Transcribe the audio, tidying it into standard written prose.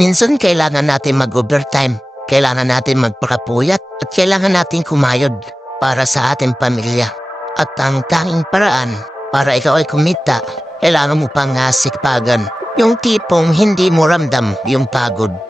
Minsan kailangan natin mag-overtime, kailangan natin magpakapuyat at kailangan natin kumayod para sa ating pamilya. At ang tanging paraan para ikaw ay kumita, kailangan mo pang sikpagan. Yung tipong hindi mo ramdam yung pagod.